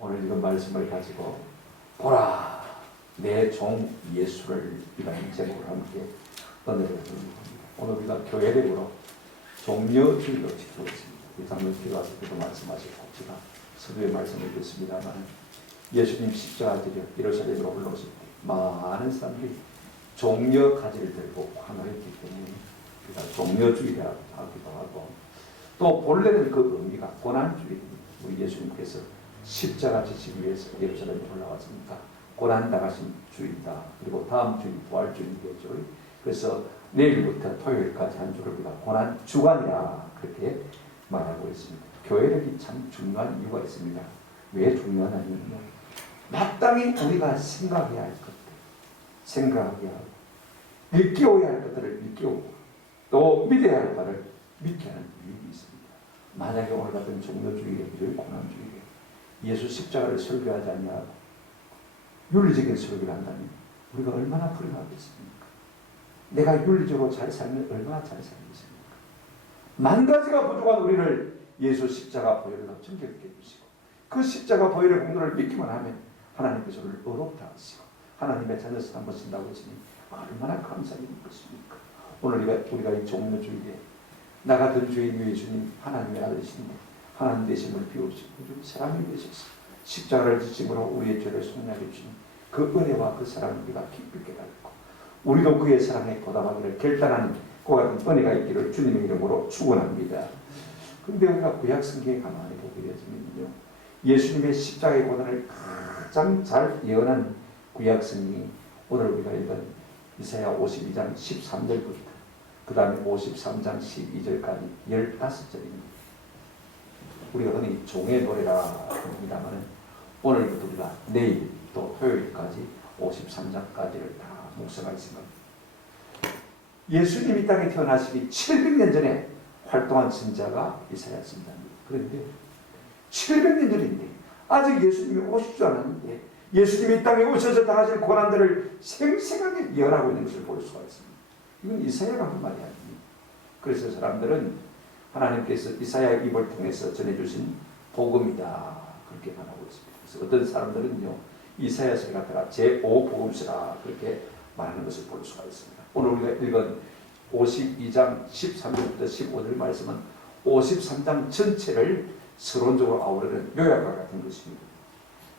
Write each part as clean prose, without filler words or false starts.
오늘 이런 말씀을 가지고 보라 내 종 예수를 이라는 제목으로 함께 은혜를 드리는 겁니다. 오늘 우리가 교회력으로 종려주의로 지키고 있습니다. 이 장면 기도하실 때도 말씀하시고 제가 서두에 말씀을 드렸습니다만 예수님 십자가 지려 예루살렘으로 올라오실 때 많은 사람들이 종려 가지를 들고 환호했기 때문에 우리가 종려주의라고 하기도 하고 또 본래는 그 의미가 고난주의입니다. 우리 예수님께서 십자가 지시기 위해서 예루살렘에 올라왔으니까 고난당하신 주일이다. 그리고 다음 주일 부활주일이겠죠. 그래서 내일부터 토요일까지 한 주를 우리가 고난주간이라 그렇게 말하고 있습니다. 교회력이 참 중요한 이유가 있습니다. 왜 중요하냐면요. 마땅히 우리가 생각해야 할 것들, 생각해야 하고 일깨워야 할 것들을 일깨우고 또 믿어야 할 바를 믿게 하는 이유가 있습니다. 만약에 오늘 같은 종교주의에 고난주의에 예수 십자가를 설교하지 아니하고 윤리적인 설교를 한다면 우리가 얼마나 불행하겠습니까? 내가 윤리적으로 잘 살면 얼마나 잘 살겠습니까? 만 가지가 부족한 우리를 예수 십자가 보혈로 정결케 해주시고 그 십자가 보혈의 공로를 믿기만 하면 하나님께서 우리를 의롭다 하시고 하나님의 자녀를 한번 쓴다고 했으니 얼마나 감사한 것입니까? 오늘 우리가 이 종교주의에 나 같은 주인 예수님 하나님의 아들이신데 하나님 되심을 비우시고 우리 사람이 되셔서 십자가를 지심으로 우리의 죄를 속량해 주시는 그 은혜와 그 사랑을 우리가 깊이 깨닫고 우리도 그의 사랑에 보답하기를 결단하는 그와 같은 은혜가 있기를 주님의 이름으로 축원합니다. 그런데 우리가 구약 성경에 가만히 보게 되면요, 예수님의 십자가의 고난을 가장 잘 예언한 구약 성경이 오늘 우리가 읽은 이사야 52장 13절부터 그 다음에 53장 12절까지 15절입니다. 우리가 흔히 종의 노래라 합니다만 오늘부터 우리가 내일 또 토요일까지 53장까지를 다 묵상할 생각입니다. 예수님이 땅에 태어나시기 700년 전에 활동한 선자가 이사야 선자입니다. 그런데 700년 전인데 아직 예수님이 오시지 않았는데 예수님이 땅에 오셔서 당하실 고난들을 생생하게 예언하고 있는 것을 볼 수가 있습니다. 이건 이사야가 한 말이 아닙니다. 그래서 사람들은 하나님께서 이사야의 입을 통해서 전해주신 복음이다 그렇게 말하고 있습니다. 그래서 어떤 사람들은요 이사야서를 갖다가 제5복음서라 그렇게 말하는 것을 볼 수가 있습니다. 오늘 우리가 읽은 52장 13절부터 15절 말씀은 53장 전체를 서론적으로 아우르는 요약과 같은 것입니다.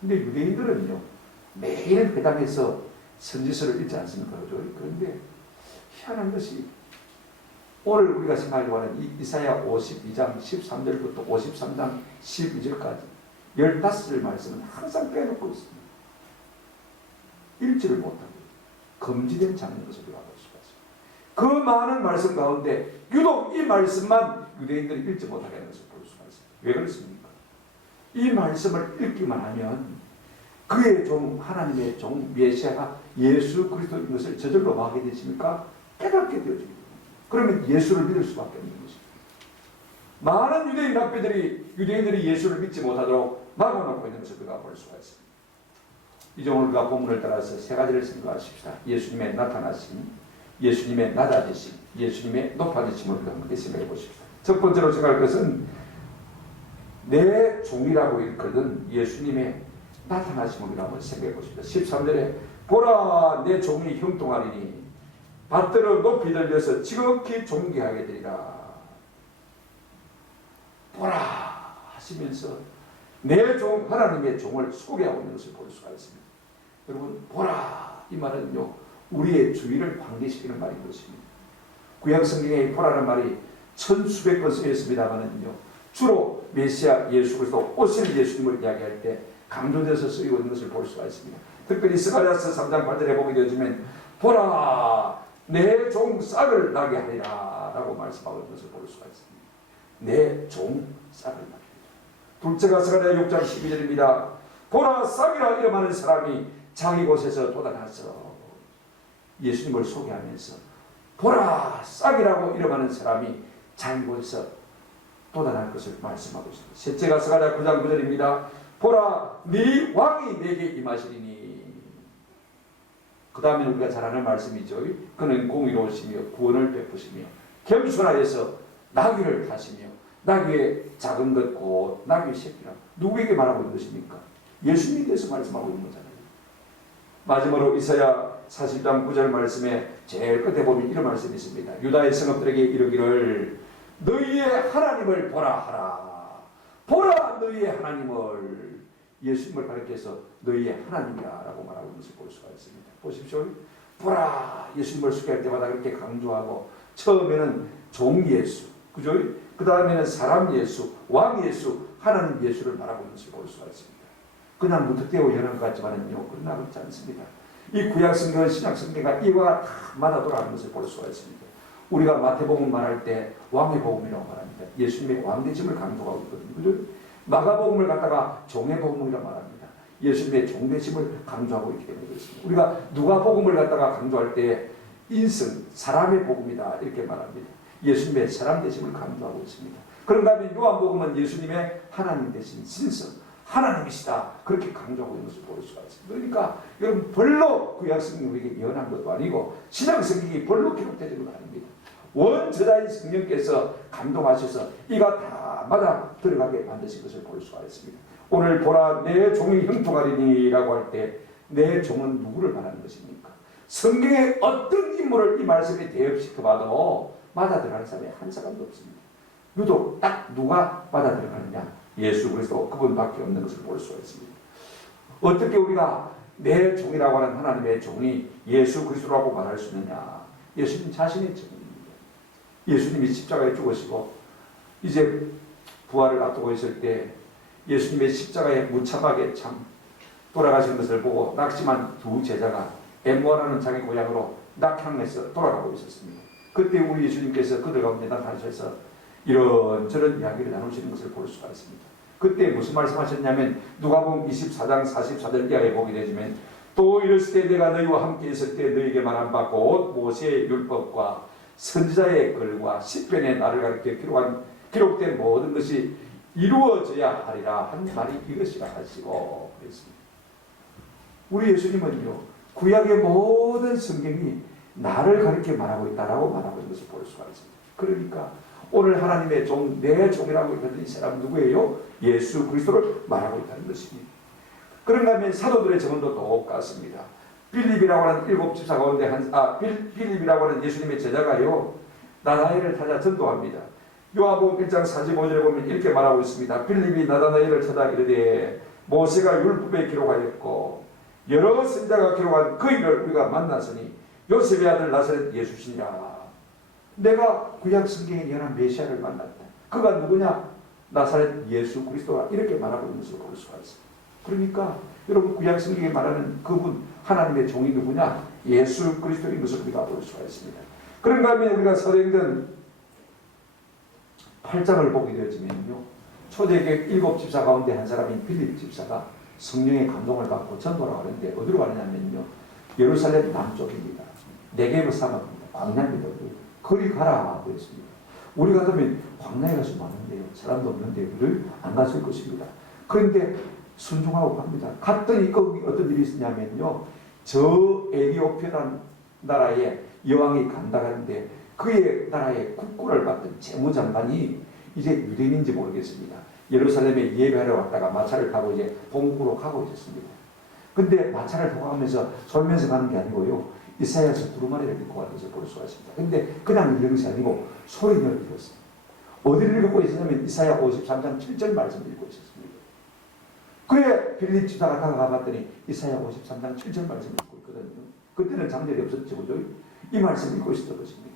근데 유대인들은요 매일 회당에서 선지서를 읽지 않습니까? 그런데 희한한 것이 오늘 우리가 생각하려고 하는 이사야 52장 13절부터 53장 12절까지 15절 말씀은 항상 빼놓고 있습니다. 읽지를 못하고 금지된 장면인 것을 우리가 볼 수가 있습니다. 그 많은 말씀 가운데 유독 이 말씀만 유대인들이 읽지 못하게 하는 것을 볼 수가 있습니다. 왜 그렇습니까? 이 말씀을 읽기만 하면 그의 종 하나님의 종 메시아가 예수 그리스도인 것을 저절로 하게 되십니까? 깨닫게 되어집니다. 그러면 예수를 믿을 수밖에 없는 것입니다. 많은 유대인 학배들이 유대인들이 예수를 믿지 못하도록 막아놓고 있는 것을 우리가 볼 수가 있습니다. 이제 오늘 우리가 본문을 따라서 세 가지를 생각하십시다. 예수님의 나타나심, 예수님의 낮아지심, 예수님의 높아지심을 우리가 함께 생각해 보십시다. 첫 번째로 생각할 것은 내 종이라고 일컫은 예수님의 나타나심을 우리가 한번 생각해 보십시다. 13절에 보라 내 종이 형통하리니 받들어 높이 들려서 지극히 존귀하게 되리라. 보라 하시면서 내 종 하나님의 종을 소개하고 있는 것을 볼 수가 있습니다. 여러분 보라 이 말은요 우리의 주의를 환기시키는 말인 것입니다. 구약 성경에 보라는 말이 천수백 번 쓰였습니다만은요 주로 메시아 예수 그리스도 오실 예수님을 이야기할 때 강조돼서 쓰이고 있는 것을 볼 수가 있습니다. 특별히 스가랴서 3장 8절에 보게 되어지면 보라 내 종 싹을 나게 하리라 라고 말씀하고 있는 것을 볼 수가 있습니다. 내 종 싹을 나게 하리라. 둘째가 스가랴 6장 12절입니다. 보라 싹이라 이름하는 사람이 자기 곳에서 돋아나서 예수님을 소개하면서 보라 싹이라고 이름하는 사람이 자기 곳에서 돋아날 것을 말씀하고 있습니다. 셋째가 스가랴 9장 9절입니다. 보라 네 왕이 내게 임하시리니 그 다음에 우리가 잘 아는 말씀이죠. 그는 공의로우시며 구원을 베푸시며 겸손하여서 나귀를 타시며 나귀의 작은 것 곧 나귀의 새끼라. 누구에게 말하고 있는 것입니까? 예수님에 대해서 말씀하고 있는 거잖아요. 마지막으로 이사야 40장 9절 말씀에 제일 끝에 보면 이런 말씀이 있습니다. 유다의 성읍들에게 이르기를 너희의 하나님을 보라 하라. 보라 너희의 하나님을. 예수님을 가리켜서 너희의 하나님이라 라고 말하고 있는 것을 볼 수가 있습니다. 보십시오. 보라. 예수님을 소개할 때마다 그렇게 강조하고, 처음에는 종 예수, 그죠? 그 다음에는 사람 예수, 왕 예수, 하나님 예수를 말하고 있는 것을 볼 수가 있습니다. 그냥 무턱대고 연한 것 같지만요, 그러나 그렇지 않습니다. 이 구약 성경은 신약 성경과 이와 다 맞아 돌아가는 것을 볼 수가 있습니다. 우리가 마태복음 말할 때 왕의 복음이라고 말합니다. 예수님의 왕되심을 강조하고 있거든요. 그죠? 마가복음을 갖다가 종의 복음이라고 말합니다. 예수님의 종되심을 강조하고 있기 때문에 그렇습니다. 우리가 누가복음을 갖다가 강조할 때 인성, 사람의 복음이다 이렇게 말합니다. 예수님의 사람 되심을 강조하고 있습니다. 그런가 하면 요한복음은 예수님의 하나님 되신 신성, 하나님이시다 그렇게 강조하고 있는 것을 볼 수가 있습니다. 그러니까 여러분 별로 구약 성경이 우리에게 연한 것도 아니고 신약 성경이 별로 기록되는 것도 아닙니다. 원저자인 성령께서 감동하셔서 이가 다 맞아 들어가게 만드신 것을 볼 수가 있습니다. 오늘 보라 내 종이 형통하리니 라고 할 때 내 종은 누구를 말하는 것입니까? 성경의 어떤 인물을 이 말씀에 대입시켜봐도 맞아 들어가는 사람이 한 사람도 없습니다. 유독 딱 누가 맞아 들어가느냐? 예수 그리스도 그분밖에 없는 것을 볼 수가 있습니다. 어떻게 우리가 내 종이라고 하는 하나님의 종이 예수 그리스도라고 말할 수 있느냐? 예수님 자신의 종입니다. 예수님이 십자가에 죽으시고 이제 부활을 앞두고 있을 때 예수님의 십자가에 무참하게 참 돌아가신 것을 보고 낙심한 두 제자가 엠모라는 자기 고향으로 낙향해서 돌아가고 있었습니다. 그때 우리 예수님께서 그들 가운데 나타나셔서 이런저런 이야기를 나누시는 것을 볼 수가 있습니다. 그때 무슨 말씀하셨냐면 누가복음 24장 44절 이하에 보게 되지만 또 이랬을 때 내가 너희와 함께 있을 때 너희에게 말한 바 곧 모세의 율법과 선지자의 글과 시편의 나를 가리켜 기록된 모든 것이 이루어져야 하리라 한 말이 이것이라 하시고 그랬습니다. 우리 예수님은요 구약의 모든 성경이 나를 가리켜 말하고 있다라고 말하고 있는 것을 볼 수가 있습니다. 그러니까 오늘 하나님의 종, 내 종이라고 했던 이 사람 누구예요? 예수 그리스도를 말하고 있다는 것입니다. 그런가 하면 사도들의 증언도 똑같습니다. 빌립이라고 하는 일곱 집사 가운데 빌립이라고 하는 예수님의 제자가요 나다나엘을 찾아 전도합니다. 요한복음 1장 45절에 보면 이렇게 말하고 있습니다. 빌립이 나다나엘을 찾아 이르되 모세가 율법에 기록하였고 여러 선지자가 기록한 그 일을 우리가 만났으니 요셉의 아들 나사렛 예수시니라. 내가 구약 성경에 연한 메시아를 만났다. 그가 누구냐? 나사렛 예수 그리스도라. 이렇게 말하고 있는 것을 볼 수가 있습니다. 그러니까 여러분 구약 성경에 말하는 그분 하나님의 종이 누구냐? 예수 그리스도인 것을 우리가 볼 수가 있습니다. 그런가 하면 우리가 사도행전 8장을 보게 되어지면요 초대교회 7집사 가운데 한 사람인 빌립 집사가 성령의 감동을 받고 전도를 하는데 어디로 가느냐면요 예루살렘 남쪽입니다. 네게브 사막입니다. 광야입니다. 거리 가라 그랬습니다. 우리 같으면 광야에 가서 많은데요 사람도 없는데 우리를 안 갔을 것입니다. 그런데 순종하고 갑니다. 갔더니 거기 어떤 일이 있었냐면요 저 에티오피아라는 나라에 여왕이 간다는데 그의 나라의 국고를 받던 재무장관이 이제 유대인인지 모르겠습니다. 예루살렘에 예배하러 왔다가 마차를 타고 이제 본국으로 가고 있었습니다. 근데 마차를 타고 가면서 졸면서 가는 게 아니고요 이사야서 두루마리를 읽고 가는 것을 볼 수가 있습니다. 근데 그냥 읽는 것이 아니고 소리를 읽었어요. 어디를 읽고 있었냐면 이사야 53장 7절 말씀을 읽고 있었습니다. 그래 빌립 집사가 다가가 봤더니 이사야 53장 7절 말씀을 읽고 있거든요. 그때는 장절이 없었죠. 그죠? 이 말씀을 읽고 있었던 것입니다.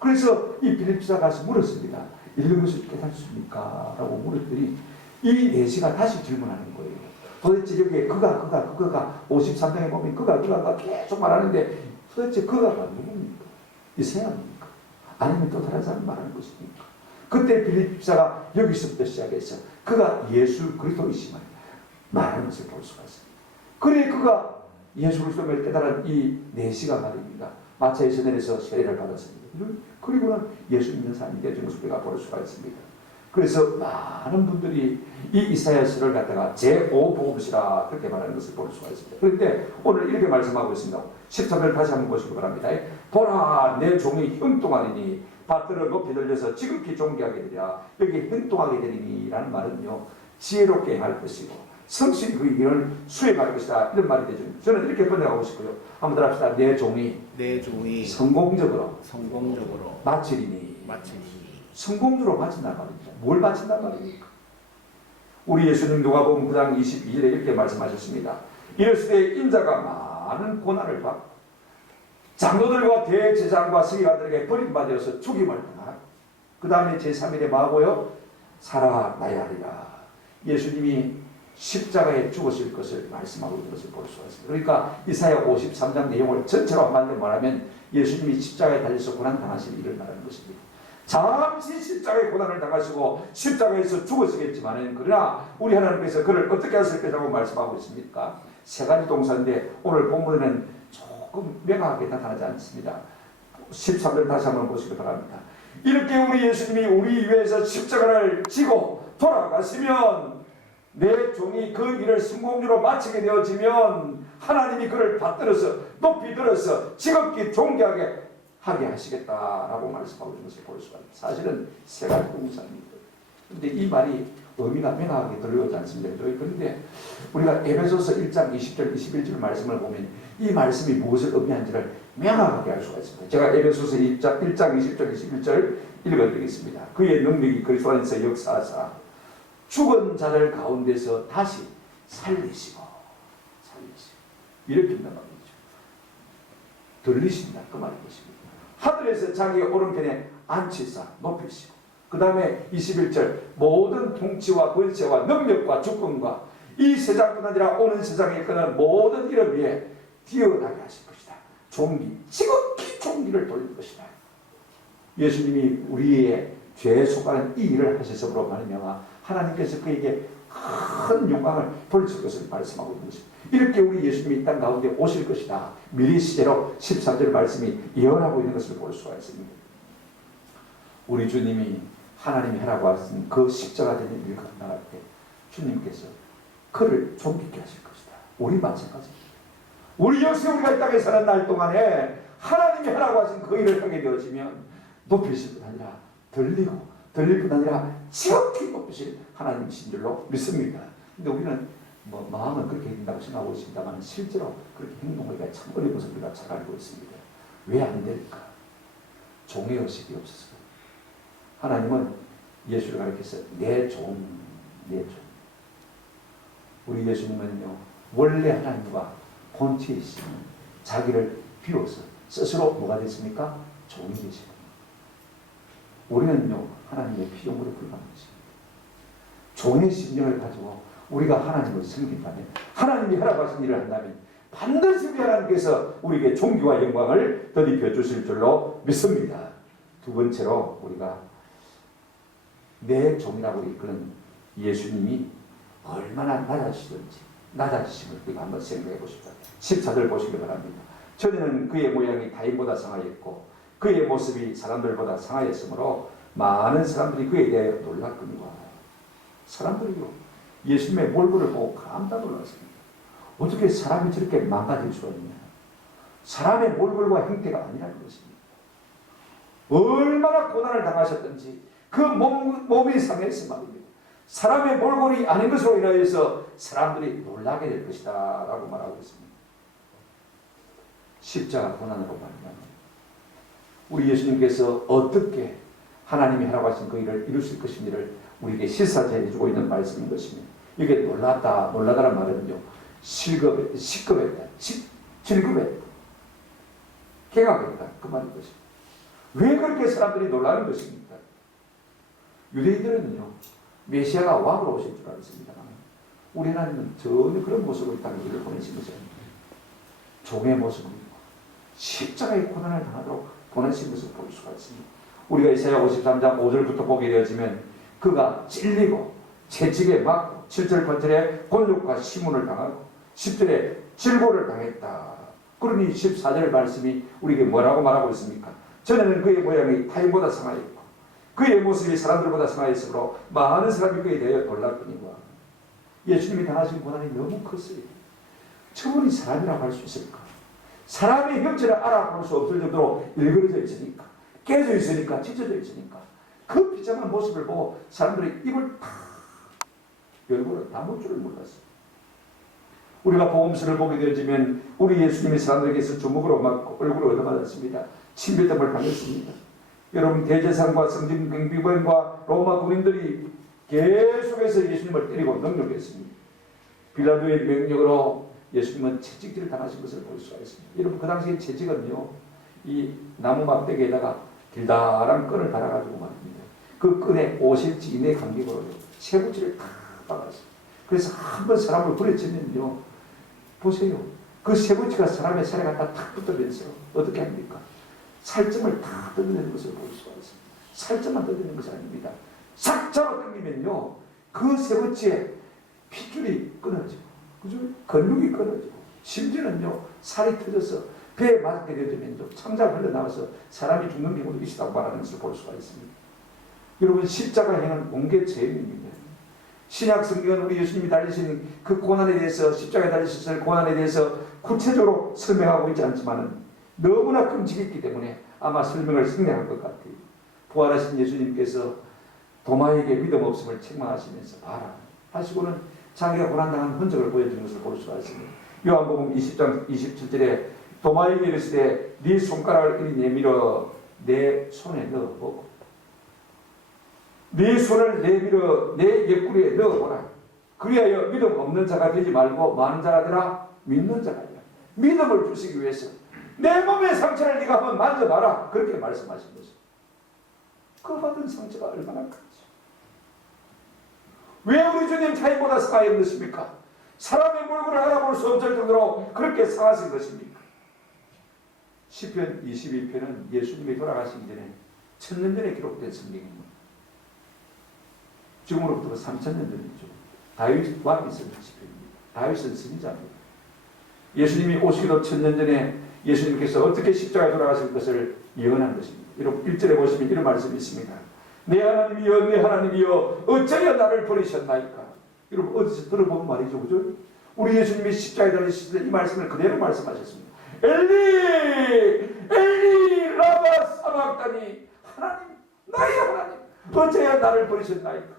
그래서 이 빌립 집사가 가서 물었습니다. 읽는 것을 깨닫습니까? 라고 물었더니 이 내시가 다시 질문하는 거예요. 도대체 여기에 그가 53장에 보면 그가 계속 말하는데 도대체 그가 누굽니까? 이사야입니까? 아니면 또 다른 사람 말하는 것입니까? 그때 빌립 집사가 여기서부터 시작해서 그가 예수 그리스도이심을 말하는 것을 볼 수가 있습니다. 그래 그가 예수 그리스도를 깨달은 이 내시가 말입니다. 마차에서 내려서 세례를 받았습니다. 그리고는 예수 믿는 사람이 되는 것을 우리가 볼 수가 있습니다. 그래서 많은 분들이 이 이사야서를 갖다가 제5복음시라 그렇게 말하는 것을 볼 수가 있습니다. 그런데 오늘 이렇게 말씀하고 있습니다. 13절 다시 한번 보시기 바랍니다. 보라 내 종이 형통하리니 밭들을 높이 들려서 지극히 존귀하게 되리라. 여기 형통하게 되리니 라는 말은요 지혜롭게 할 것이고 성실히 그 일을 수행할 것이다. 이런 말이 되죠. 저는 이렇게 번역하고 싶고요. 한번 더 합시다. 내 종이 성공적으로 마치리니. 성공적으로 마친단 말입니다. 뭘 마친단 말입니까? 우리 예수님 누가복음 9장 22절에 이렇게 말씀하셨습니다. 이르시되 인자가 많은 고난을 받고 장로들과 대제사장과 서기관들에게 버림받아서 죽임을 당하고 그 다음에 제3일에 뭐하고요? 살아나야 하리라. 예수님이 십자가에 죽으실 것을 말씀하고 있는 것을 볼 수가 있습니다. 그러니까 이사야 53장 내용을 전체로 한마디로 말하면 예수님이 십자가에 달려서 고난 당하실 일을 말하는 것입니다. 잠시 십자가의 고난을 당하시고 십자가에서 죽으시겠지만 그러나 우리 하나님께서 그를 어떻게 하실 것이라고 말씀하고 있습니까? 세 가지 동사인데 오늘 본문에는 조금 명확하게 나타나지 않습니다. 13절 다시 한번 보시기 바랍니다. 이렇게 우리 예수님이 우리 위해서 십자가를 지고 돌아가시면 내 종이 그 일을 성공적으로 마치게 되어지면 하나님이 그를 받들어서 높이 들어서 지극히 존귀하게 하게 하시겠다라고 말씀하고 있는 것을 볼 수가 있습니다. 사실은 세 가지 동사입니다. 그런데 이 말이 의미가 명확하게 들려오지 않습니다. 그런데 우리가 에베소서 1장 20절 21절 말씀을 보면 이 말씀이 무엇을 의미하는지를 명확하게 알 수가 있습니다. 제가 에베소서 1장 20절 21절 읽어드리겠습니다. 그의 능력이 그리스도 안에서 역사하사 죽은 자들 가운데서 다시 살리시고 이렇게 한단 말이죠. 들리신다 그 말인 것입니다. 하늘에서 자기 오른편에 앉히사 높이시고 그 다음에 21절 모든 통치와 권세와 능력과 주권과 이 세상뿐 아니라 오는 세상에 있거나 모든 이름 위에 뛰어나게 하실 것이다. 종기 지극히 종기를 돌릴 것이다. 예수님이 우리의 죄에 속하는 이 일을 하셨으므로 말미암아 하나님께서 그에게 큰 영광을 돌릴 것을 말씀하고 있는 것입니다. 이렇게 우리 예수님이 이 땅 가운데 오실 것이다. 미리 시제로 13절 말씀이 예언하고 있는 것을 볼 수가 있습니다. 우리 주님이 하나님이 하라고 하신 그 십자가 되는 일을 감당할 때 주님께서 그를 존귀케 하실 것이다. 우리 마찬가지입니다. 우리 역시 우리가 이 땅에 사는 날 동안에 하나님이 하라고 하신 그 일을 하게 되어지면 높이실 뿐 아니라 들릴 뿐 아니라 지극히 높이실 하나님이신 줄로 믿습니다. 근데 우리는 마음은 그렇게 된다고 생각하고 있습니다만 실제로 그렇게 행동하기가 참 어려운 것을 우리가 잘 알고 있습니다. 왜 안 될까? 종의 의식이 없어서. 하나님은 예수를 가리켜서 내 종. 우리 예수님은요 원래 하나님과 본체이시면 자기를 비워서 스스로 뭐가 됐습니까? 종이 되시고 우리는요 하나님의 피조물에 불과한 것입니다. 종의 심령을 가지고 우리가 하나님을 섬긴다면 하나님이 하라고 하신 일을 한다면 반드시 우리 하나님께서 우리에게 존귀와 영광을 더입혀 주실 줄로 믿습니다. 두 번째로 우리가 내 종이라고 이끄는 예수님이 얼마나 낮아지심을 우리가 한번 생각해 보십시오. 14절 보시기 바랍니다. 전에는 그의 모양이 타인보다 상하였고 그의 모습이 사람들보다 상하였으므로 많은 사람들이 그에 대하여 놀랐거니와. 사람들이요 예수님의 몰골을 보고 깜짝 놀랐습니다. 어떻게 사람이 저렇게 망가질 수가 있냐. 사람의 몰골과 형태가 아니라는 것입니다. 얼마나 고난을 당하셨던지 그 몸이 상해서 말입니다. 사람의 몰골이 아닌 것으로 인하여서 사람들이 놀라게 될 것이다 라고 말하고 있습니다. 십자가 고난으로 말미암아 우리 예수님께서 어떻게 하나님이 하라고 하신 그 일을 이루실 것인지를 우리에게 실사해 주고 있는 말씀인 것입니다. 이게 놀라다란 말은요 시급했다, 질급했다, 개각했다 그 말인 것입니다. 왜 그렇게 사람들이 놀라는 것입니까? 유대인들은요 메시아가 왕으로 오실 줄 알았습니다만 우리 하나님은 전혀 그런 모습으로 이 땅에 우리를 보내신 것이 아닙니다. 종의 모습으로 십자가의 고난을 당하도록 보내신 것을 볼 수가 있습니다. 우리가 이사야 53장 5절부터 보게 되어지면 그가 찔리고 채찍에 맞고 7절 8절에 곤욕과 시문을 당하고 10절에 질고를 당했다. 그러니 14절 말씀이 우리에게 뭐라고 말하고 있습니까? 전에는 그의 모양이 타인보다 상하였고 그의 모습이 사람들보다 상하였으므로 많은 사람이 그에 대하여 놀랐거니와. 예수님이 당하신 고난이 너무 컸어요. 저분이 사람이라고 할 수 있을까? 사람의 형체를 알아볼 수 없을 정도로 일그러져 있으니까, 깨져 있으니까, 찢어져 있으니까 그 비참한 모습을 보고 사람들이 입을 탁 열고는 다물 줄을 몰랐어요. 우리가 복음서를 보게 되어지면 우리 예수님이 사람들에게서 주먹으로 막 얼굴을 얻어맞았습니다. 침뱉음을 당했습니다. 여러분, 대제사장과 성전경비관과 로마 군인들이 계속해서 예수님을 때리고 능욕했습니다. 빌라도의 명령으로 예수님은 채찍질을 당하신 것을 볼 수가 있습니다. 여러분, 그 당시에 채찍은요, 이 나무 막대기에다가 길다란 끈을 달아가지고 말입니다. 그 끈에 5cm 이내 간격으로 쇠붙이를 다 박았어요. 그래서 한번 사람을 부딪히면요, 보세요. 그 쇠붙이가 사람의 살에 갖다 탁 붙어면서 어떻게 합니까? 살점을 다 뜯어내는 것을 볼 수가 있습니다. 살점만 뜯어내는 것이 아닙니다. 싹 잡아 당기면요, 그 쇠붙이에 핏줄이 끊어지고, 그죠? 근육이 끊어지고, 심지어는요, 살이 터져서 배에 맞게 되면 창자가 흘러나와서 사람이 죽는 경우도 있다고 말하는 것을 볼 수가 있습니다. 여러분, 십자가 행은 공개 죄입니다. 신약 성경은 우리 예수님이 달리신 그 고난에 대해서, 십자가에 달리셨을 고난에 대해서 구체적으로 설명하고 있지 않지만은 너무나 끔찍했기 때문에 아마 설명을 생략할 것 같아요. 부활하신 예수님께서 도마에게 믿음 없음을 책망하시면서 봐라 하시고는 자기가 고난당한 흔적을 보여주는 것을 볼 수가 있습니다. 요한복음 20장 27절에 도마에게 이르시되 네 손가락을 이리 내밀어 내 손에 넣어보고 네 손을 내밀어 내 옆구리에 넣어보라. 그리하여 믿음 없는 자가 되지 말고 많은 자가 되라 믿는 자가 되라. 믿음을 주시기 위해서 내 몸의 상처를 네가 한번 만져봐라. 그렇게 말씀하신 거죠. 그 받은 상처가 얼마나 큰지. 왜 우리 주님 타인보다 상하신 것입니까? 사람의 물건을 알아볼 수 없을 정도로 그렇게 상하신 것입니까? 시편 22편은 예수님이 돌아가시기 전에 1000년 전에 기록된 성경입니다. 지금으로부터 3000년 전이죠. 다윗 왕이 쓴 시편입니다. 다윗은 선지자입니다. 예수님이 오시기도 1000년 전에 예수님께서 어떻게 십자가에 돌아가실 것을 예언한 것입니다. 여러분 1절에 보시면 이런 말씀이 있습니다. 내 하나님이여 내 하나님이여 어찌하여 나를 버리셨나이까. 여러분 어디서 들어본 말이죠, 그죠? 우리 예수님이 십자가에 달리실 때 이 말씀을 그대로 말씀하셨습니다. 엘리 엘리 라마 사박다니. 하나님 나의 하나님 어찌하여 나를 버리셨나이까.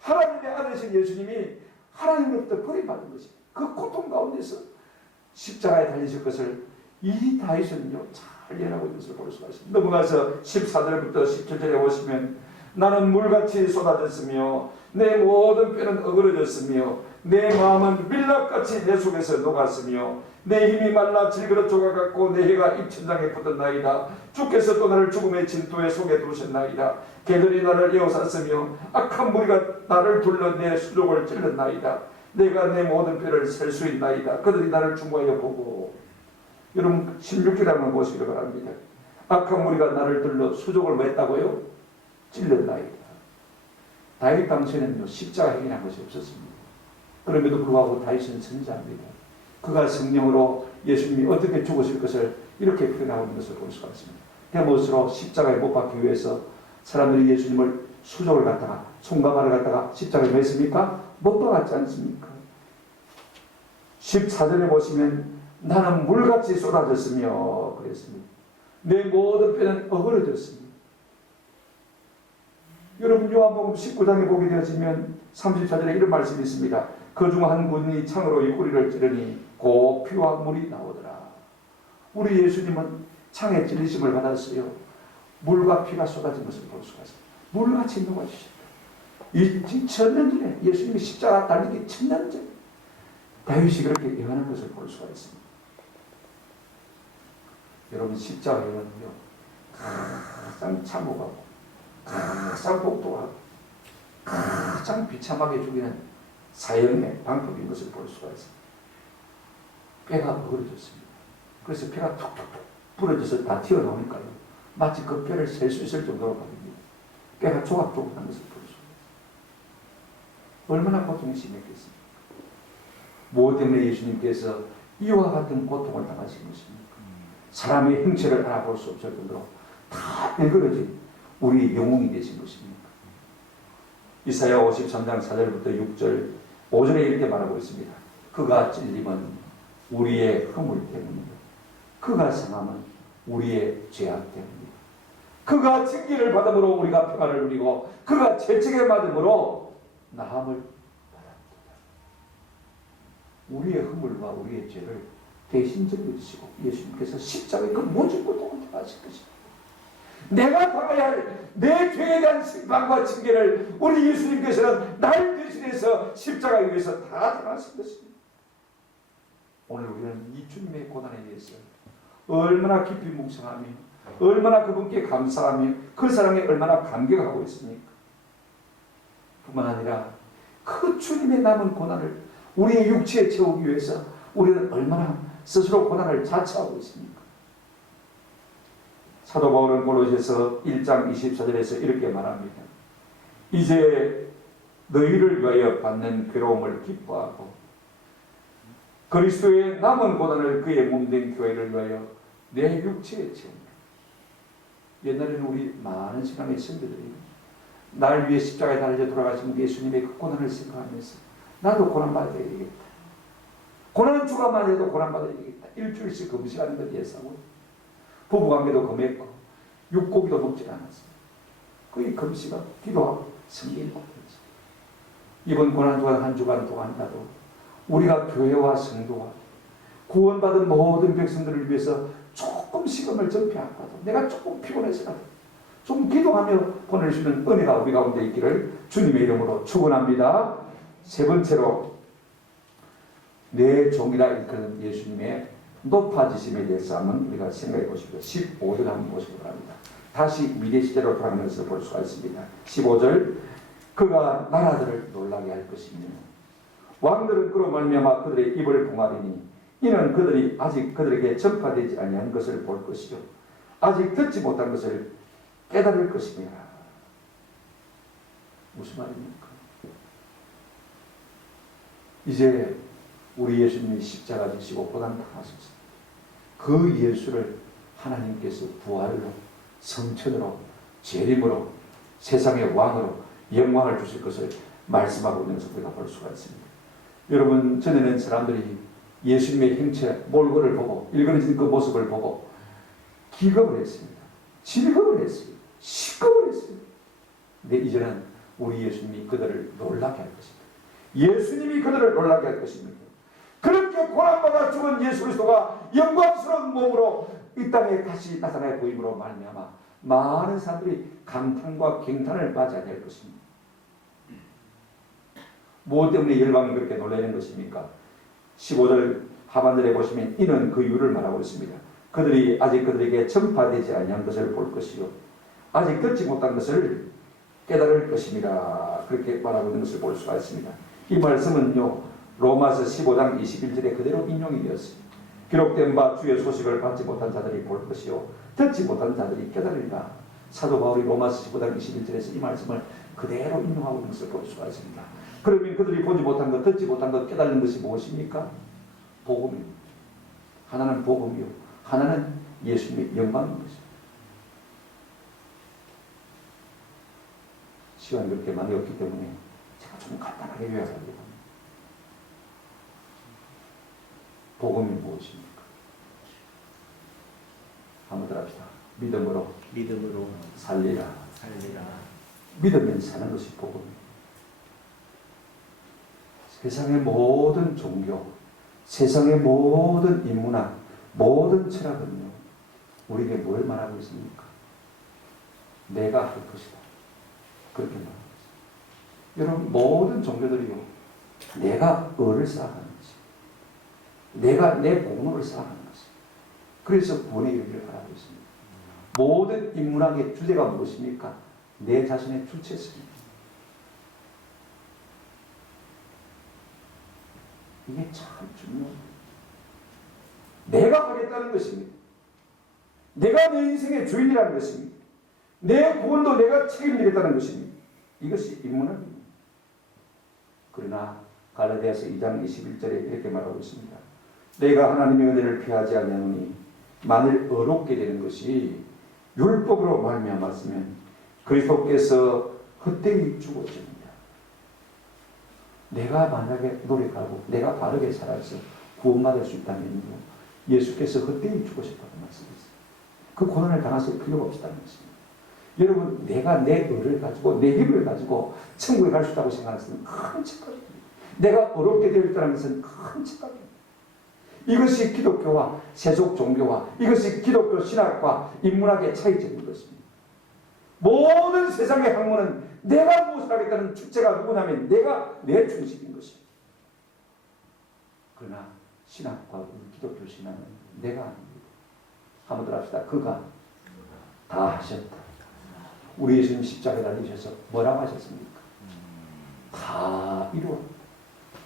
하나님의 아들이신 예수님이 하나님으로부터 버림받은 것입니다. 그 고통 가운데서 십자가에 달리실 것을 이 다윗은요 잘 예언하고 있는 것을 볼 수가 있습니다. 넘어가서 14절부터 17절에 보시면 나는 물같이 쏟아졌으며 내 모든 뼈는 어그러졌으며 내 마음은 밀랍같이 내 속에서 녹았으며 내 힘이 말라 질그릇 조각같고 내 혀가 입천장에 붙었나이다. 주께서 또 나를 죽음의 진토의 속에 두셨나이다. 개들이 나를 에워쌌으며 악한 무리가 나를 둘러 내 수족을 찔렀나이다. 내가 내 모든 뼈를 셀 수 있나이다. 그들이 나를 중보하여 보고. 여러분 16절에 한번 보시기 바랍니다. 악한 무리가 나를 둘러 수족을 뭐 했다고요? 찔렀나이다. 다윗 당시에는요 십자가 행위한 것이 없었습니다. 그럼에도 불구하고 다윗은 선지자입니다. 그가 성령으로 예수님이 어떻게 죽으실 것을 이렇게 표현하고 있는 것을 볼 수가 있습니다. 대못으로 십자가에 못 박기 위해서 사람들이 예수님을 수족을 갖다가 손가발을 갖다가 십자가에 왜 했습니까? 못 박았지 않습니까? 14절에 보시면 나는 물같이 쏟아졌으며 그랬습니다. 내 모든 뼈는 어그러졌습니다. 여러분 요한복음 19장에 보게 되어지면 34절에 이런 말씀이 있습니다. 그 중 한 군이 창으로 이 꼬리를 찌르니 고 피와 물이 나오더라. 우리 예수님은 창에 찔리심을 받았어요. 물과 피가 쏟아진 것을 볼 수가 있습니다. 물같이 녹아주셨다. 이 1000년 전에 예수님이 십자가 달리기 1000년 전에 다윗이 그렇게 예언한 것을 볼 수가 있습니다. 여러분 십자가 예언은요 가장 참혹하고 가장 복도하고 가장 비참하게 죽이는 사형의 방법인 것을 볼 수가 있습니다. 뼈가 어그러졌습니다. 그래서 뼈가 툭툭툭 부러져서 다 튀어나오니까요. 마치 그 뼈를 셀 수 있을 정도로 보입니다. 뼈가 조각조각한 것을 볼 수가 있습니다. 얼마나 고통이 심했겠습니까? 무엇 때문에 예수님께서 이와 같은 고통을 당하신 것입니까? 사람의 형체를 알아볼 수 없을 정도로 다 일그러진 우리 영웅이 되신 것입니까? 이사야 53장 4절부터 6절 5절에 이렇게 말하고 있습니다. 그가 찔림은 우리의 허물 때문이다. 그가 상함은 우리의 죄악 때문이다. 그가 징계를 받음으로 우리가 평안을 누리고 그가 채찍을 받음으로 나음을 받았다. 우리의 허물과 우리의 죄를 대신 져주시고 예수님께서 십자가에 그 모든 고통을 당하신 것입니다. 내가 당해야 할 내 죄에 대한 심판과 징계를 우리 예수님께서는 날 대신해서 십자가에 위해서 다 당하신 것입니다. 오늘 우리는 이 주님의 고난에 대해서 얼마나 깊이 묵상하며 얼마나 그분께 감사하며 그 사랑에 얼마나 감격하고 있습니까? 뿐만 아니라 그 주님의 남은 고난을 우리의 육체에 채우기 위해서 우리는 얼마나 스스로 고난을 자처하고 있습니까? 사도 바울은 골로새서 1장 24절에서 이렇게 말합니다. 이제 너희를 위하여 받는 괴로움을 기뻐하고 그리스도의 남은 고난을 그의 몸된 교회를 위하여 내 육체에 채웁니다. 옛날에는 우리 많은 신앙의 성도들이 날 위해 십자가에 달려 돌아가신 예수님의 그 고난을 생각하면서 나도 고난받아야 되겠다. 고난 주간만 해도 고난받아야 되겠다. 일주일씩 금식하는 것 예사고 부부관계도 금했고 육고기도 먹지 않았습니다. 거의 금식하고 기도하고 성경 공부했습니다. 이번 고난 주간 한 주간 동안이라도 우리가 교회와 성도와 구원받은 모든 백성들을 위해서 조금 시간을 전폐하고도 내가 조금 피곤해서라도 좀 기도하며 보낼 수 있는 은혜가 우리 가운데 있기를 주님의 이름으로 축원합니다. 세 번째로 내 종이라 일컫는 예수님의 높아지심에 대해서 한번 우리가 생각해 보시고 15절 한번 보시기 바랍니다. 다시 미래 시대로 돌아가는 것을 볼 수가 있습니다. 15절 그가 나라들을 놀라게 할 것이며 왕들은 그로 말미암아 그들의 입을 봉하리니 이는 그들이 아직 그들에게 전파되지 아니한 것을 볼 것이요 아직 듣지 못한 것을 깨달을 것입니다. 무슨 말입니까? 이제 우리 예수님이 십자가 지시고 고난 당하셨습니다. 그 예수를 하나님께서 부활로 성천으로 재림으로 세상의 왕으로 영광을 주실 것을 말씀하고 있는 것을 우리가 볼 수가 있습니다. 여러분 전에는 사람들이 예수님의 형체 몰골을 보고 일그러진 그 모습을 보고 기겁을 했습니다. 질겁을 했습니다. 시겁을 했습니다. 근데 이제는 우리 예수님이 그들을 놀라게 할 것입니다. 예수님이 그들을 놀라게 할 것입니다. 그렇게 고난받아 죽은 예수 그리스도가 영광스러운 몸으로 이 땅에 다시 나타내 보임으로 말미암아 많은 사람들이 감탄과 갱탄을 맞아야 될 것입니다. 무엇 때문에 열방이 그렇게 놀라는 것입니까? 15절 하반절에 보시면 이는 그 이유를 말하고 있습니다. 그들이 아직 그들에게 전파되지 아니한 것을 볼 것이요 아직 듣지 못한 것을 깨달을 것입니다. 그렇게 말하고 있는 것을 볼 수가 있습니다. 이 말씀은요 로마서 15장 21절에 그대로 인용이 되었습니다. 기록된 바 주의 소식을 받지 못한 자들이 볼 것이요 듣지 못한 자들이 깨달으리라. 사도 바울이 로마서 15장 21절에서 이 말씀을 그대로 인용하고 있는 것을 볼 수가 있습니다. 그러면 그들이 보지 못한 것, 듣지 못한 것 깨달는 것이 무엇입니까? 복음입니다. 하나는 복음이요 하나는 예수님의 영광인 것입니다. 시간이 그렇게 많이 없기 때문에 제가 좀 간단하게 요약하려고 합니다. 복음이 무엇입니까? 한번 더 합시다. 믿음으로 살리라. 믿으면 사는 것이 복음입니다. 세상의 모든 종교, 세상의 모든 인문학, 모든 철학은요 우리에게 뭘 말하고 있습니까? 내가 할 것이다. 그렇게 말하고 있습니다. 여러분 모든 종교들이요 내가 을을 쌓아가는 것입니다. 내가 내 공로를 쌓아가는 것입니다. 그래서 구원의 길을 가라고 있습니다. 모든 인문학의 주제가 무엇입니까? 내 자신의 주체성입니다. 이게 참 중요합니다. 내가 하겠다는 것입니다. 내가 내 인생의 주인이라는 것입니다. 내 구원도 내가 책임지겠다는 것입니다. 이것이 인문학입니다. 그러나 갈라디아서 2장 21절에 이렇게 말하고 있습니다. 내가 하나님의 은혜를 피하지 아니하노니 만일 어렵게 되는 것이 율법으로 말미암았으면 그리스도께서 헛되이 죽었습니다. 내가 만약에 노력하고 내가 바르게 살아서 구원받을 수 있다면요 예수께서 헛되이 죽으셨다고 말씀했어요. 그 고난을 당하실 필요가 없다는 것입니다. 여러분 내가 내 의를 가지고 내 힘을 가지고 천국에 갈 수 있다고 생각하시는 큰 착각입니다. 내가 어렵게 되어 있다는 것은 큰 착각입니다. 이것이 기독교와 세속 종교와 이것이 기독교 신학과 인문학의 차이점인 것입니다. 모든 세상의 학문은 내가 무엇을 하겠다는 주체가 누구냐면 내가 내 중심인 것입니다. 그러나 신학과 기독교 신학은 내가 아닙니다. 한번 더 합시다. 그가 다 하셨다. 우리 예수님 십자가에 달리셔서 뭐라고 하셨습니까? 다 이루었다.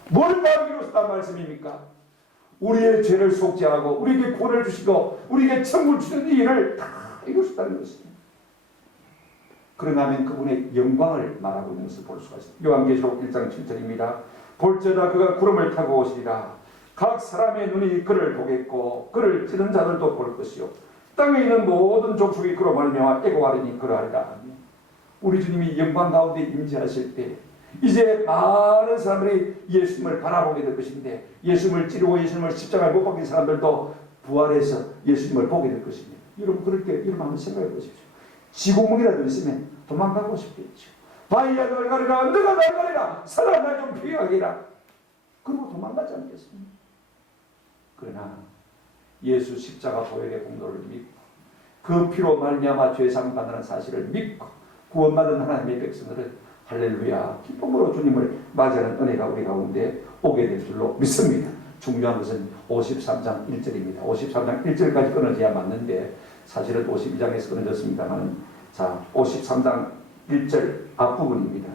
뭘 다 이루었단 말씀입니까? 우리의 죄를 속죄하고 우리에게 구원을 주시고 우리에게 천국을 주시는 이 일을 다 이루셨다는 것입니다. 그러나 하면 그분의 영광을 말하고 있는 것을 볼 수가 있습니다. 요한계시록 1장 7절입니다. 볼지어다 그가 구름을 타고 오시리라. 각 사람의 눈이 그를 보겠고 그를 찌른 자들도 볼 것이요 땅에 있는 모든 족속이 그로 말미암아 애고하리니 그러하리라. 우리 주님이 영광 가운데 임재하실 때 이제 많은 사람들이 예수님을 바라보게 될 것인데 예수님을 찌르고 예수님을 십자가에 못 박힌 사람들도 부활해서 예수님을 보게 될 것입니다. 여러분 그럴 때 여러분 한번 생각해 보십시오. 지구멍이라도 있으면 도망가고 싶겠죠. 바위야 널 가리라 너가 날 가리라 사람 날 좀 피하게 해라. 그러고 도망가지 않겠습니까? 그러나 예수 십자가 보혈의 공로를 믿고 그 피로 말미암아 죄상 받는 사실을 믿고 구원받은 하나님의 백성들은 할렐루야 기쁨으로 주님을 맞이하는 은혜가 우리 가운데 오게 될 줄로 믿습니다. 중요한 것은 53장 1절입니다. 53장 1절까지 끊어져야 맞는데 사실은 52장에서 끊어졌습니다만 자 53장 1절 앞부분입니다.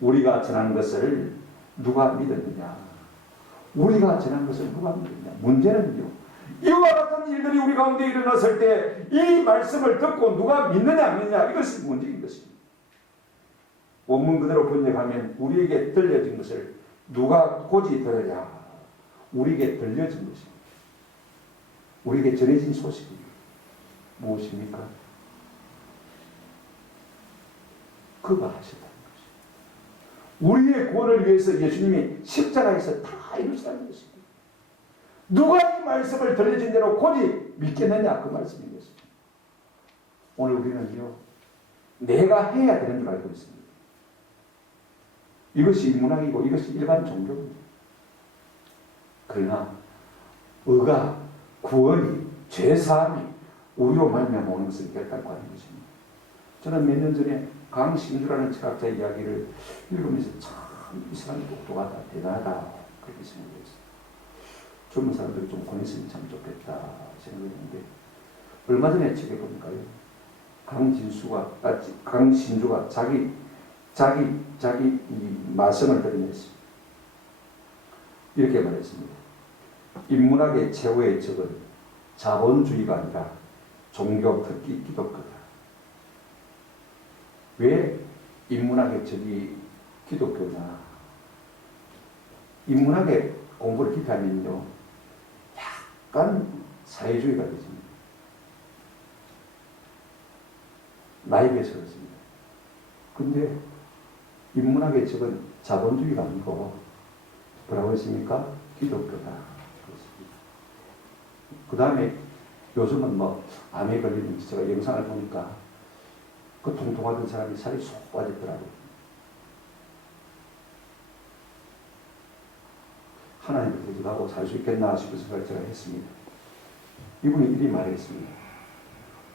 우리가 전하는 것을 누가 믿었느냐? 우리가 전한 것을 누가 믿느냐? 문제는요. 이와 같은 일들이 우리 가운데 일어났을 때 이 말씀을 듣고 누가 믿느냐 안 믿느냐 이것이 문제인 것입니다. 원문 그대로 번역하면 우리에게 들려진 것을 누가 고지 들으랴? 우리에게 들려진 것입니다. 우리에게 전해진 소식입니다. 무엇입니까? 그가 하셨다는 것입니다. 우리의 구원을 위해서 예수님이 십자가에서 다 이루셨다는 것입니다. 누가 이 말씀을 들려진 대로 고지 믿겠느냐 그 말씀인 것입니다. 오늘 우리는요 내가 해야 되는 줄 알고 있습니다. 이것이 인문학이고 이것이 일반 종교입니다. 그러나 의가 구원이 죄사함이 우리로 말미암아 오는 것을 결단하는 것입니다. 저는 몇 년 전에 강신주라는 철학자 이야기를 읽으면서 참 이 사람이 똑똑하다 대단하다 그렇게 생각했어요. 젊은 사람들이 좀 권했으면 참 좋겠다 생각했는데 얼마 전에 책에 보니까요 강신주가 자기 이 말씀을 드러냈습니다. 이렇게 말했습니다. 인문학의 최후의 적은 자본주의가 아니라 종교 특히 기독교다. 왜 인문학의 적이 기독교냐? 인문학의 공부를 깊이 하면요 약간 사회주의가 되십니다. 나에 비해서 그렇습니다. 근데 인문학의 적은 자본주의가 아니고 뭐라고 했습니까? 기독교다. 그렇습니다. 그 다음에 요즘은 뭐 암에 걸리는 제가 영상을 보니까 그 통통하던 사람이 살이 쏙 빠졌더라고요. 하나님을 대적하고 살 수 있겠나 싶은 생각을 제가 했습니다. 이분이 이리 말했습니다.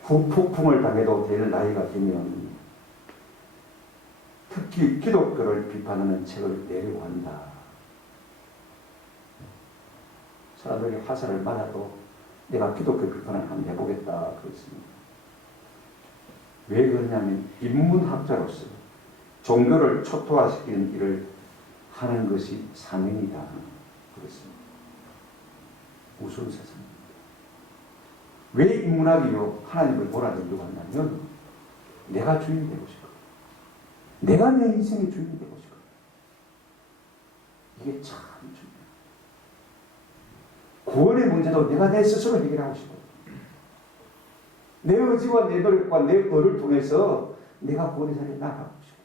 후폭풍을 당해도 될 나이가 되면 특히 기독교를 비판하는 책을 내려고 한다. 사람들에게 화살을 맞아도 내가 기독교 비판을 한번 해보겠다. 그렇습니다. 왜 그러냐면 인문학자로서 종교를 초토화시키는 일을 하는 것이 사명이다. 그렇습니다. 무서운 세상입니다. 왜 인문학이요 하나님을 몰아내려고 하냐면 내가 주인이 되고 싶어. 내가 내 인생의 주인이 되고 싶어. 이게 참 중요해요. 구원의 문제도 내가 내 스스로 해결하고 싶어. 내 의지와 내 노력과 내 의를 통해서 내가 구원의 자리에 나가고 싶어.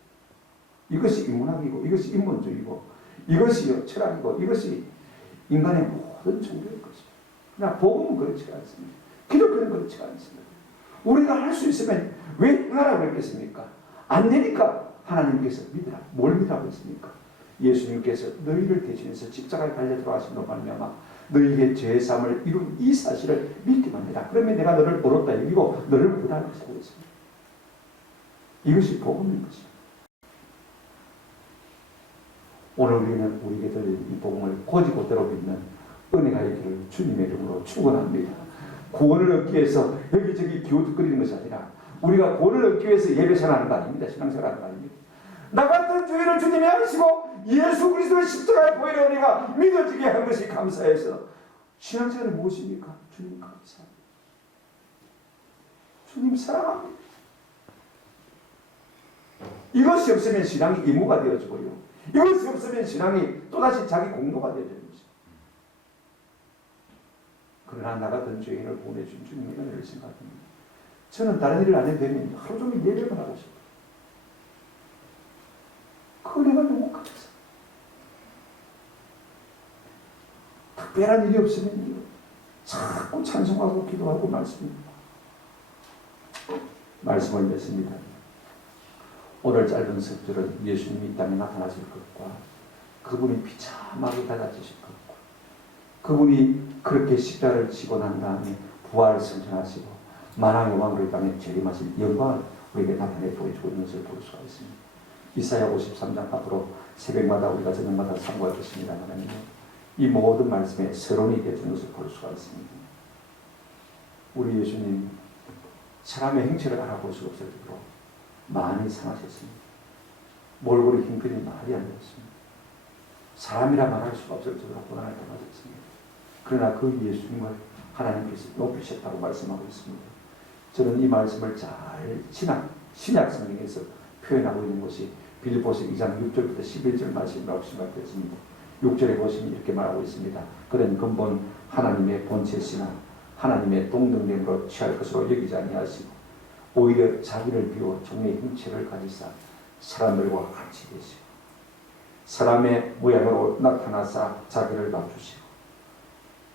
이것이 인문학이고 이것이 인본주의고 이것이 철학이고 이것이 인간의 모든 종교일 것입니다. 그러나 복음은 그렇지 않습니다. 기독교는 그렇지 않습니다. 우리가 할 수 있으면 왜 행하라고 했겠습니까? 안 되니까 하나님께서 믿으라. 뭘 믿으라고 했습니까? 예수님께서 너희를 대신해서 십자가에 달려 들어가심으로 말미암아 너희에게 죄사함을 이룬 이 사실을 믿기만 해라. 그러면 내가 너를 얻었다 여기고 너를 구원하겠다고 했습니다. 이것이 복음인 것입니다. 오늘 우리는 우리에게 들린 이 복음을 곧이곧대로 믿는 은혜가 있기를 주님의 이름으로 축원합니다. 구원을 얻기 위해서 여기저기 기웃거리는 것이 아니라 우리가 구원을 얻기 위해서 예배생활하는 거 아닙니다. 신앙생활하는 거 아닙니다. 나 같은 죄를 주님이 아시고 예수 그리스도의 십자가의 보혈의 은혜가 믿어지게 한 것이 감사해서 신앙생활이 무엇입니까? 주님 감사합니다. 주님 사랑합니다. 이것이 없으면 신앙이 의무가 되어지고요. 이것이 없으면 신앙이 또다시 자기 공로가 되어지는 것입니다. 그러나 나 같은 죄인을 보내준 주님의 은혜를 생각합니다. 저는 다른 일을 안 해도 되면 하루 종일 예배만 하고 싶어요. 그 은혜가 너무 감사해요. 특별한 일이 없으면 자꾸 찬송하고 기도하고 말씀을 냈습니다. 오늘 짧은 석절은 예수님이 이 땅에 나타나실 것과 그분이 비참하게 달라지실 것과 그분이 그렇게 십자가를 지고 난 다음에 부활을 성천하시고 만왕의 왕으로 이 땅에 재림하실 영광을 우리에게 나타내 보여주고 있는 것을 볼 수가 있습니다. 이사야 53장 앞으로 새벽마다 우리가 저녁마다 상고할 것입니다. 하나님은 이 모든 말씀에 서론이 되어주는 것을 볼 수가 있습니다. 우리 예수님 사람의 행체를 알아볼 수 없을 정도로 많이 상하셨습니다. 몰골이 형편이 말이 안 되었습니다. 사람이라 말할 수가 없을 정도로 고난을 당하셨습니다. 그러나 그 예수님을 하나님께서 높이셨다고 말씀하고 있습니다. 저는 이 말씀을 잘 신약 성경에서 표현하고 있는 것이 빌립보서 2장 6절부터 11절 말씀이라고 생각했습니다. 6절에 보시면 이렇게 말하고 있습니다. 그는 근본 하나님의 본체시나 하나님의 동등됨으로 취할 것으로 여기지 아니하시고 오히려 자기를 비워 종의 형체를 가지사 사람들과 같이 되시고 사람의 모양으로 나타나사 자기를 낮추시고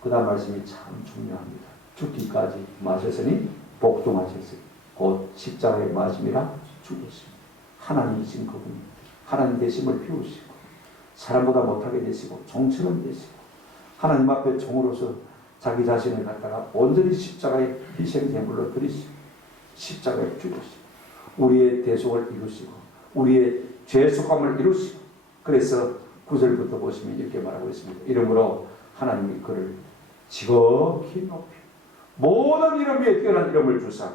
그 다음 말씀이 참 중요합니다. 죽기까지 마셨으니 복종하셨으니 곧 십자가의 마심이라 죽었습니다. 하나님이신 그분이 하나님 되심을 비우시고 사람보다 못하게 되시고 종처럼 되시고 하나님 앞에 종으로서 자기 자신을 갖다가 온전히 십자가의 희생제물로 드리시고 십자가에 죽으시고 우리의 대속을 이루시고 우리의 죄속함을 이루시고 그래서 9절부터 보시면 이렇게 말하고 있습니다. 이러므로 하나님이 그를 지극히 높이 모든 이름 위에 뛰어난 이름을 주사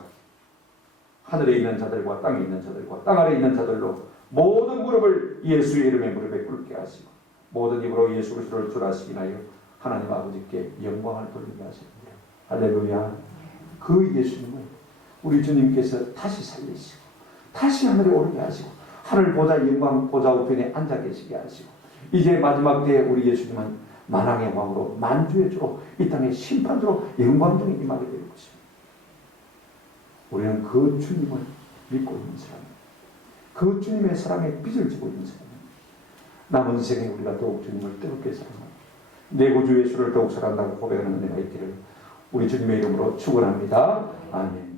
하늘에 있는 자들과 땅에 있는 자들과 땅 아래에 있는 자들로 모든 무릎을 예수의 이름에 무릎에 꿇게 하시고 모든 입으로 예수 그리스도를 주라시기나요 하나님 아버지께 영광을 돌리게 하십니다. 할렐루야. 그 예수님을 우리 주님께서 다시 살리시고 다시 하늘에 오르게 하시고 하늘 보좌 영광 보좌 우편에 앉아 계시게 하시고 이제 마지막 때에 우리 예수님은 만왕의 왕으로 만주의 주로 이 땅의 심판주로 영광 중에 임하게 될 것입니다. 우리는 그 주님을 믿고 있는 사람입니다. 그 주님의 사랑에 빚을 지고 있는 사람입니다. 남은 생에 우리가 더욱 주님을 뜨겁게 사랑하고 내 구주 예수를 더욱 사랑한다고 고백하는 은혜가 있기를 우리 주님의 이름으로 축원합니다. 아멘.